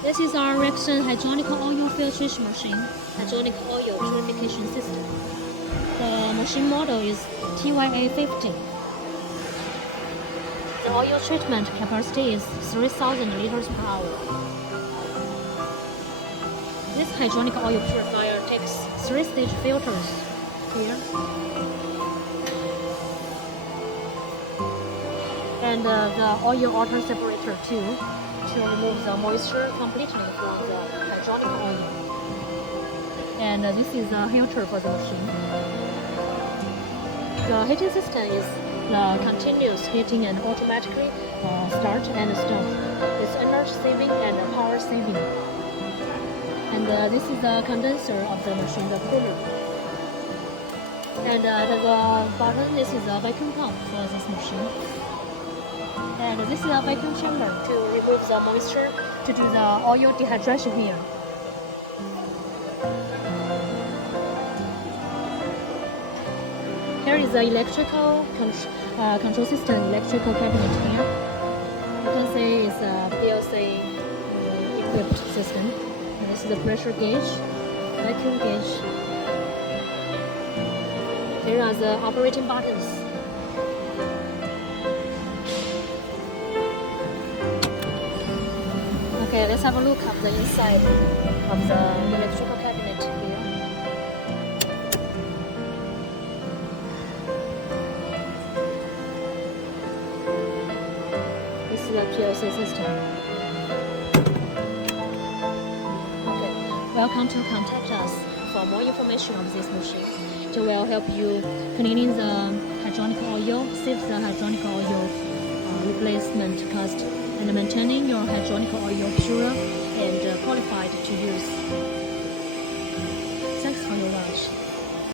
This is our Rexon hydronic oil filtration machine, hydronic oil purification system. The machine model is TYA50. The oil treatment capacity is 3,000 liters per hour. This hydronic oil purifier takes 3-stage filters here. And the oil water separator too, to remove the moisture completely from the hydronic oil. And this is the filter for the machine. The heating system is the continuous heating and automatically start and stop. It's energy saving and power saving. And this is the condenser of the machine, the cooler. And at the bottom, this is a vacuum pump for this machine. And this is a vacuum chamber to remove the moisture to do the oil dehydration here. Here is the electrical control system, electrical cabinet here. You can see it's a PLC equipped system. And this is the pressure gauge, vacuum gauge. Here are the operating buttons. Okay, let's have a look at the inside of the electrical cabinet here. This is the PLC system. Okay, welcome to contact us for more information on this machine. It will help you cleaning the hydronic oil, save the hydronic oil replacement cost, and maintaining your hydronic oil pure and qualified to use. Thanks for your watch.